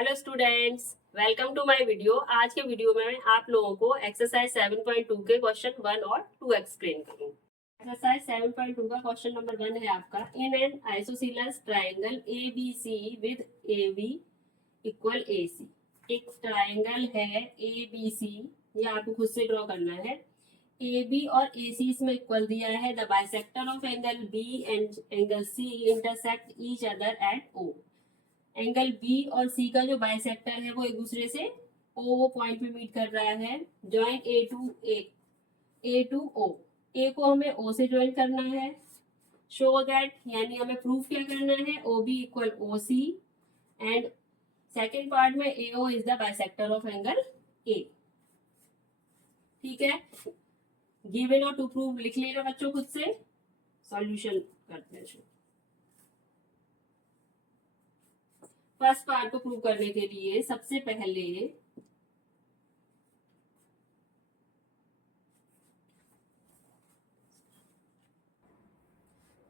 Hello students, welcome to my video. आज के video में आप लोगों को एक्सरसाइज 7.2 के क्वेश्चन 1 और 2 एक्सप्लेन करूंगी। एक्सरसाइज 7.2 का क्वेश्चन नंबर 1 है आपका, in an isosceles triangle A B C with A B equal A C. एक ट्राइंगल है ए बी सी, ये आपको खुद से ड्रॉ करना है। ए बी और ए सी इसमें इक्वल दिया है। The bisector of angle B and angle C intersect each other at O. Angle B और सी का जो बाइसेक्टर है वो एक दूसरे से ओ पॉइंट पे मीट कर रहा है। ज्वाइन ए टू ओ। ए को हमें ओ से ज्वाइन करना है। शो दैट, यानी हमें प्रूफ क्या करना है, O B equal O C. And second part में A O is the bisector of angle A. ठीक है, गिवन और टू प्रूव लिख लेना बच्चों खुद से। सॉल्यूशन करते हैं। फर्स्ट पार्ट को प्रूव करने के लिए सबसे पहले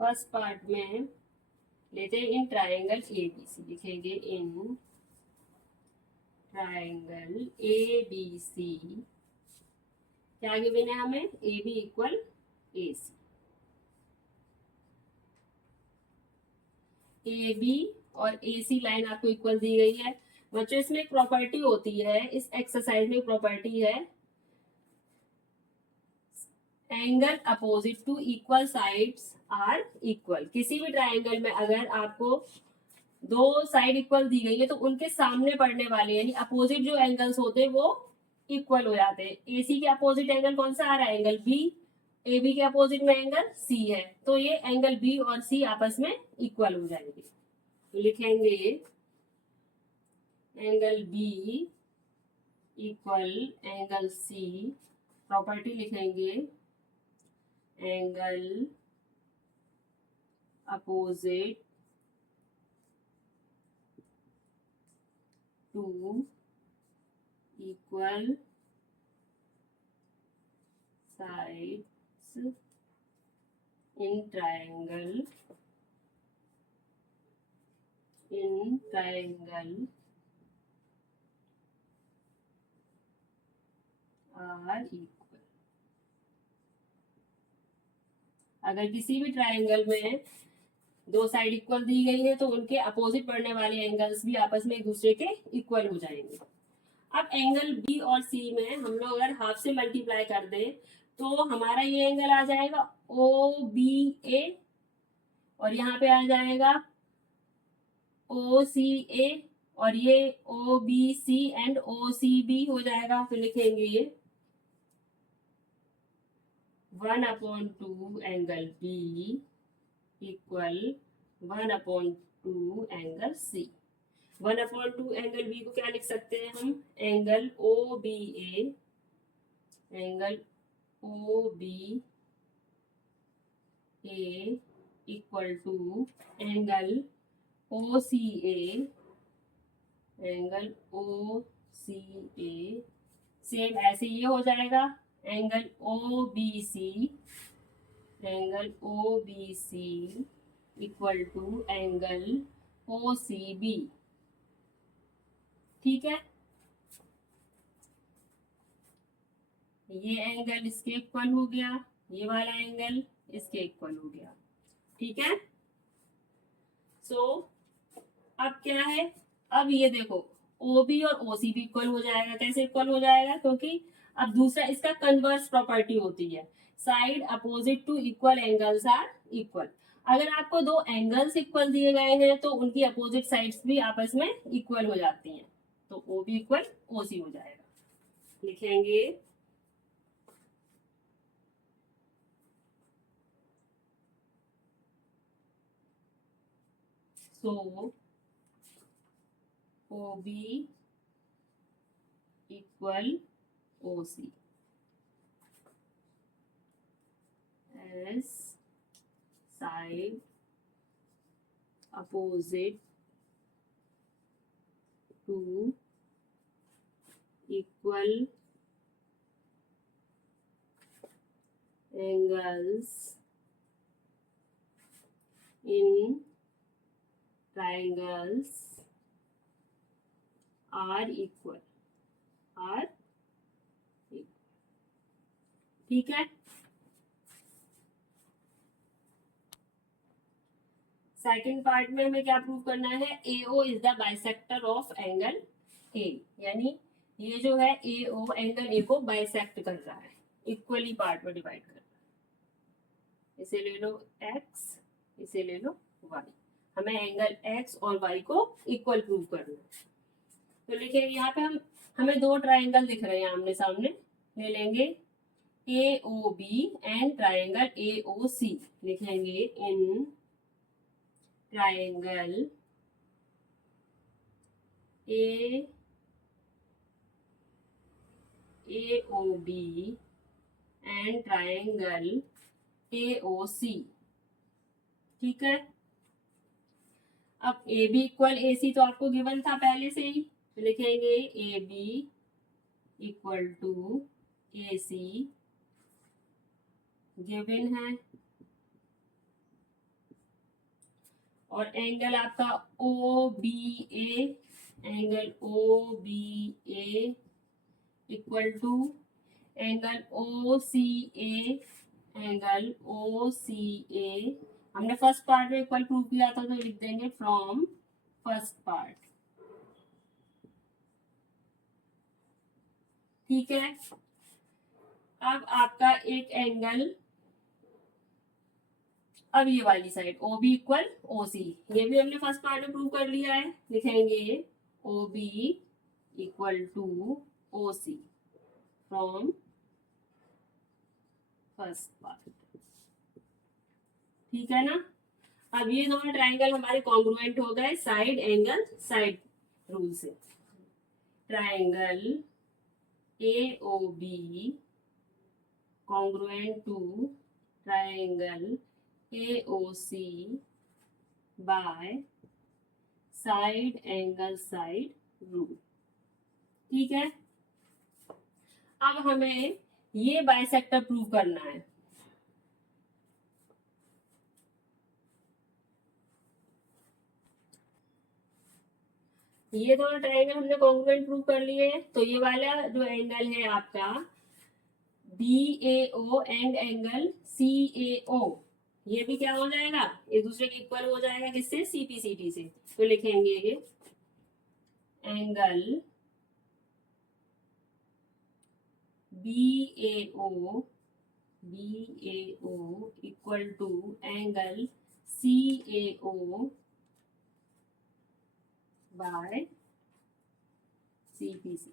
फर्स्ट पार्ट में लेते हैं इन ट्राइंगल ए बी सी। लिखेंगे इन ट्राइंगल ए बी सी क्या गिवन है हमें, A B equal A C. A B और ए सी लाइन आपको इक्वल दी गई है। बच्चों इसमें एक प्रॉपर्टी होती है, इस एक्सरसाइज में प्रॉपर्टी है angle opposite to equal sides are equal. किसी भी ट्राइंगल में अगर आपको दो साइड इक्वल दी गई है तो उनके सामने पड़ने वाले यानी अपोजिट जो एंगल्स होते हैं वो इक्वल हो जाते हैं। एसी के अपोजिट एंगल कौन सा आ रहा है, एंगल बी। ए बी के अपोजिट में एंगल सी है, तो ये एंगल बी और सी आपस में इक्वल हो जाएंगे। तो लिखेंगे angle B equal angle C. Property लिखेंगे angle opposite to equal sides in triangle are equal। अगर किसी भी ट्राइंगल में दो साइड इक्वल दी गई है तो उनके अपोजिट पड़ने वाले एंगल्स भी आपस में एक दूसरे के इक्वल हो जाएंगे। अब एंगल बी और सी में हम लोग अगर हाफ से मल्टीप्लाई कर दें तो हमारा ये एंगल आ जाएगा ओ बी ए, और यहाँ पे आ जाएगा ओ सी ए, और ये O B C and O C B हो जाएगा। तो लिखेंगे ये 1/2 angle B equal 1/2 angle C. 1/2 angle B को क्या लिख सकते हैं हम, angle O B A, angle O B A equal to angle O C A, angle O C A. Same ऐसे ये हो जाएगा angle O B C, angle O B C equal to angle O C B. ठीक है, ये angle इसके equal हो गया, ये वाला एंगल इसके इक्वल हो गया। ठीक है, सो अब क्या है, अब ये देखो ओ बी और ओ सी भी इक्वल हो जाएगा। कैसे इक्वल हो जाएगा, क्योंकि अब दूसरा इसका कन्वर्स प्रॉपर्टी होती है, side opposite to equal angles are equal. अगर आपको दो एंगल्स इक्वल दिए गए हैं तो उनकी अपोजिट साइड्स भी आपस में इक्वल हो जाती हैं, तो ओ बी इक्वल ओ सी हो जाएगा। लिखेंगे so O B equal O C as side opposite to equal angles in triangles are equal are, ठीक है। सेकंड पार्ट में हमें क्या प्रूव करना है, AO is the bisector of angle A, यानी ये जो है AO एंगल A को बाइसेक्ट कर रहा है, इक्वली पार्ट में डिवाइड कर रहा है। इसे ले लो X, इसे ले लो Y, हमें एंगल X और Y को इक्वल प्रूव करना है। तो लिखिए यहाँ पे हमें दो ट्राइंगल दिख रहे हैं आमने सामने, ले लेंगे AOB एंड ट्राइंगल AOC, लिखेंगे in triangle AOB and triangle AOC, ठीक है। अब AB इक्वल AC तो आपको गिवन था पहले से ही, तो लिखेंगे AB equal to AC, given है, और एंगल आपका OBA, angle OBA equal to angle OCA, angle OCA। हमने फर्स्ट पार्ट में इक्वल प्रूव किया था, तो लिख देंगे फ्रॉम फर्स्ट पार्ट, ठीक है। अब आपका एक एंगल, अब ये वाली साइड OB इक्वल OC, ये भी हमने फर्स्ट पार्ट में प्रूव कर लिया है, लिखेंगे OB equal to OC from first part, ठीक है ना। अब ये दोनों ट्राइंगल हमारे कॉन्ग्रुएंट हो गए साइड एंगल साइड रूल से। Triangle AOB congruent to triangle AOC by side angle side rule, ठीक है। अब हमें ये बाइसेक्टर प्रूव करना है। ये दोनों ट्राइंगल हमने कॉन्ग्रुएंट प्रूव कर लिए हैं, तो ये वाला जो एंगल है आपका BAO एंड एंगल CAO, ये भी क्या हो जाएगा, एक दूसरे के इक्वल हो जाएगा, किससे, CPCT से। तो लिखेंगे angle BAO equal to angle CAO by CPCT,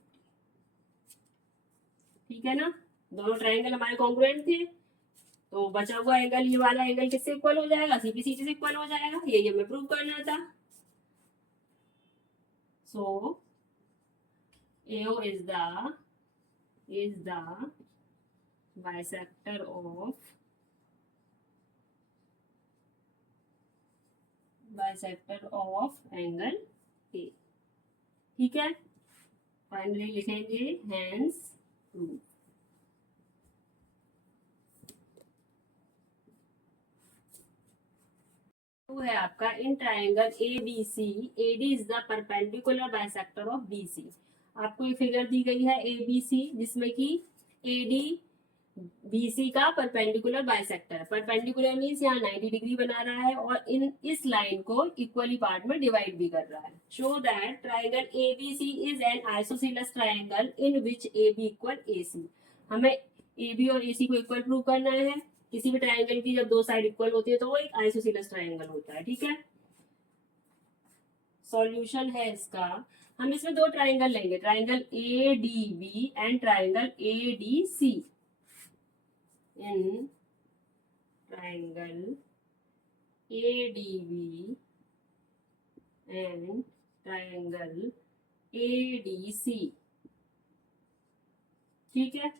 ठीक है ना। दोनों ट्राइंगल हमारे कॉन्ग्रुएंट थे, तो बचा हुआ एंगल, ये वाला एंगल किससे इक्वल हो जाएगा, CPCT से इक्वल हो जाएगा, यही हमें प्रूव करना था। सो AO is the bisector of angle A, ठीक है। फाइनली लिखेंगे हेंस प्रूव। है आपका in triangle ABC, AD is the perpendicular bisector of BC। आपको एक फिगर दी गई है ABC, जिसमें कि AD BC का परपेंडिकुलर बाइसेक्टर, परपेंडिकुलर मीन्स यहाँ 90 डिग्री बना रहा है और इस लाइन को इक्वली पार्ट में डिवाइड भी कर रहा है। Show that triangle ABC is an isosceles triangle in which AB equal AC। हमें AB और AC को इक्वल प्रूव करना है। किसी भी ट्राइंगल की जब दो साइड इक्वल होती है तो वो एक आइसोसेलेस ट्राइंगल होता है, ठीक है। सॉल्यूशन है इसका, हम इसमें दो ट्राइंगल लेंगे, triangle ADB and triangle ADC। In triangle ADB and triangle ADC, ठीक है।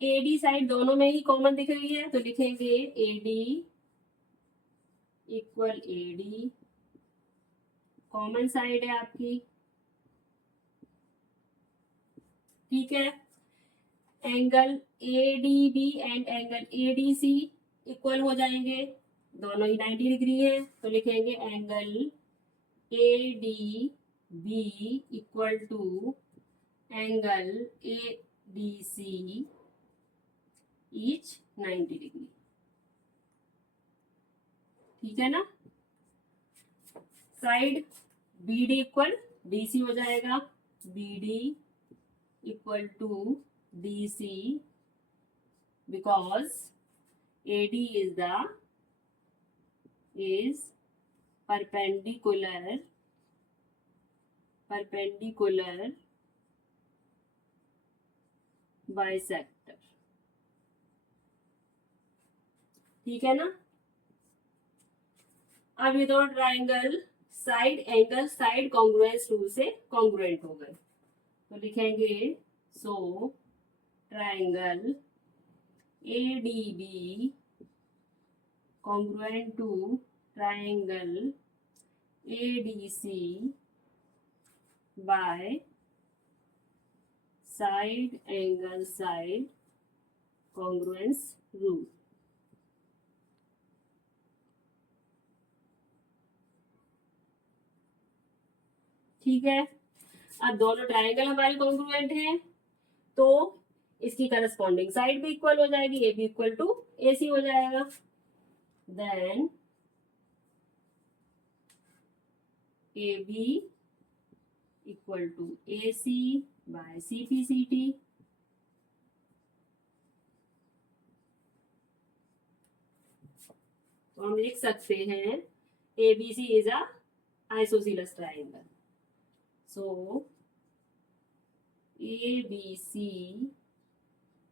AD साइड दोनों में ही कॉमन दिख रही है, तो लिखेंगे AD equal AD, common side है आपकी, ठीक है। Angle ADB and angle ADC equal हो जाएंगे, दोनों ही 90 डिग्री है, तो लिखेंगे angle ADB B equal to angle ADC each 90 degree. ठीक है ना। साइड BD इक्वल DC हो जाएगा, BD equal to DC because AD is perpendicular bisector। ठीक है ना। अब ये दोनों triangle side angle side congruence rule से कॉन्ग्रुएंट हो गए, तो लिखेंगे so triangle ADB congruent to triangle ADC by side angle side congruence rule। ठीक है। अब दोनों ट्राइंगल हमारे कॉन्ग्रुएंट हैं, तो इसकी करस्पॉन्डिंग साइड भी इक्वल हो जाएगी, A B equal to AC हो जाएगा। Then AB equal to AC by CPCT। तो हम लिख सकते हैं ABC is a isosceles triangle. So ABC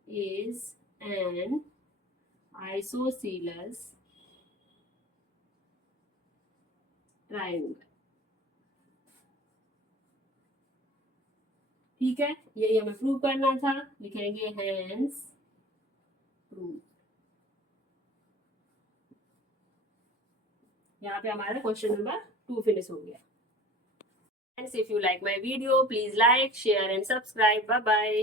is an isosceles triangle। ठीक है, यही हमें प्रूव करना था, लिखेंगे हेंस प्रूव। यहाँ पे हमारा क्वेश्चन नंबर 2 फिनिश हो गया। Friends, if you like my video, please like, share and subscribe. Bye bye.